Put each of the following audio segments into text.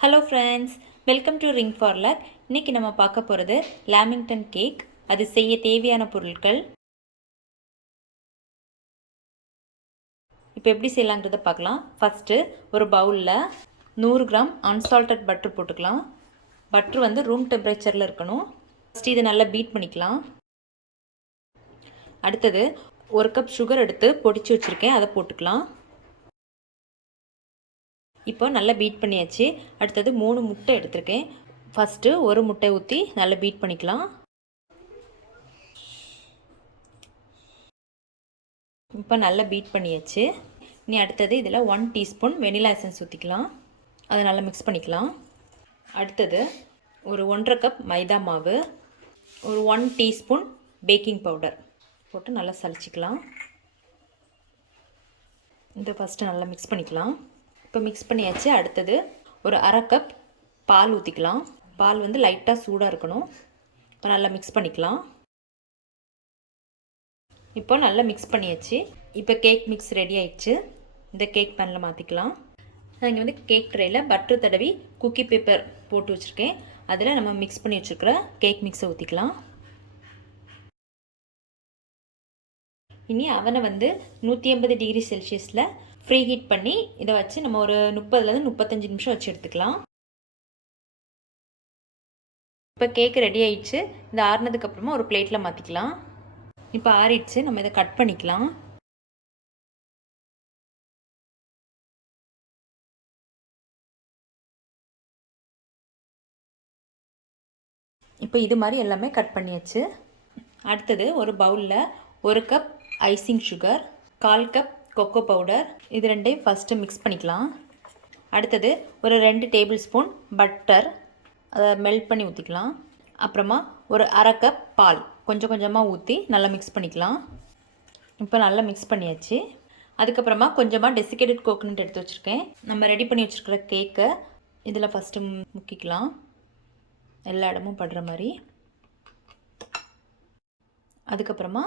Hello friends, welcome to ring for luck. இன்றைக்கி நம்ம பார்க்க போகிறது லாமிங்டன் கேக். அது செய்ய தேவையான பொருட்கள் இப்போ எப்படி செய்யலாங்கிறத பார்க்கலாம். ஃபஸ்ட்டு ஒரு பவுலில் 100 கிராம் அன்சால்டட் பட்டர் போட்டுக்கலாம். பட்ரு வந்து ரூம் டெம்பரேச்சரில் இருக்கணும். ஃபஸ்ட்டு இதை நல்லா பீட் பண்ணிக்கலாம். அடுத்தது 1 கப் சுகர் எடுத்து பொடிச்சு வச்சுருக்கேன், அதை போட்டுக்கலாம். இப்போ நல்லா பீட் பண்ணியாச்சு. அடுத்தது 3 முட்டை எடுத்திருக்கேன். ஃபஸ்ட்டு ஒரு முட்டை ஊற்றி நல்லா பீட் பண்ணிக்கலாம். இப்போ நல்லா பீட் பண்ணியாச்சு. இனி அடுத்தது இதில் 1 டீஸ்பூன் வெனிலா எசன்ஸ் ஊற்றிக்கலாம். அதை நல்லா மிக்ஸ் பண்ணிக்கலாம். அடுத்தது ஒரு 1.5 கப் மைதா மாவு, ஒரு 1 டீஸ்பூன் பேக்கிங் பவுடர் போட்டு நல்லா சலிச்சிக்கலாம். இதை ஃபஸ்ட்டு நல்லா மிக்ஸ் பண்ணிக்கலாம். இப்போ மிக்ஸ் பண்ணியாச்சு. அடுத்தது ஒரு 1/2 கப் பால் ஊற்றிக்கலாம். பால் வந்து லைட்டாக சூடாக இருக்கணும். இப்போ நல்லா மிக்ஸ் பண்ணிக்கலாம். இப்போ நல்லா மிக்ஸ் பண்ணியாச்சு. இப்போ கேக் மிக்ஸ் ரெடி ஆயிடுச்சு. இந்த கேக் பேனில் மாற்றிக்கலாம். நான் இங்கே வந்து கேக் ட்ரேயில் பட்டர் தடவி குக்கி பேப்பர் போட்டு வச்சுருக்கேன். அதில் நம்ம மிக்ஸ் பண்ணி வச்சுருக்கிற கேக் மிக்ஸை ஊற்றிக்கலாம். இனி அவனை வந்து 180 டிகிரி செல்சியஸில் ஃப்ரீ ஹீட் பண்ணி இதை வச்சு நம்ம ஒரு 30லேருந்து 35 நிமிஷம் வச்சு எடுத்துக்கலாம். இப்போ கேக் ரெடி ஆயிடுச்சு. இது ஆறுனதுக்கப்புறமா ஒரு பிளேட்டில் மாற்றிக்கலாம். இப்போ ஆறிடுச்சு. நம்ம இதை கட் பண்ணிக்கலாம். இப்போ இது மாதிரி எல்லாமே கட் பண்ணியாச்சு. அடுத்தது ஒரு பவுலில் 1 cup icing sugar, 1/4 cup cocoa powder, இது ரெண்டையும் ஃபஸ்ட்டு மிக்ஸ் பண்ணிக்கலாம். அடுத்தது ஒரு 2 டேபிள் ஸ்பூன் பட்டர், அதை மெல்ட் பண்ணி ஊற்றிக்கலாம். அப்புறமா ஒரு 1/2 கப் பால் கொஞ்சம் கொஞ்சமாக ஊற்றி நல்லா மிக்ஸ் பண்ணிக்கலாம். இப்போ நல்லா மிக்ஸ் பண்ணியாச்சு. அதுக்கப்புறமா கொஞ்சமாக டெசிகேட்டட் கோகோனட் எடுத்து வச்சுருக்கேன். நம்ம ரெடி பண்ணி வச்சுருக்கிற கேக்கை இதில் ஃபஸ்ட்டு முக்கிக்கலாம், எல்லா இடமும் படுற மாதிரி. அதுக்கப்புறமா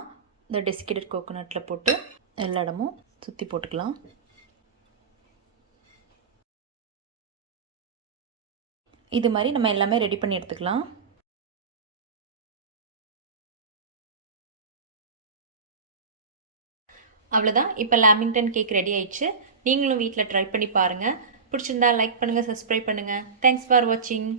இந்த டெசிகேட்டட் கோகோனட்டில் போட்டு எல்லா இடமும் சுற்றி போட்டுக்கலாம். இது மாதிரி நம்ம எல்லாமே ரெடி பண்ணி எடுத்துக்கலாம். அவ்வளோதான். இப்போ லாமிங்டன் கேக் ரெடி ஆயிடுச்சு. நீங்களும் வீட்டில் ட்ரை பண்ணி பாருங்கள். பிடிச்சிருந்தா லைக் பண்ணுங்கள், சப்ஸ்கிரைப் பண்ணுங்கள். தேங்க்ஸ் ஃபார் வாட்சிங்.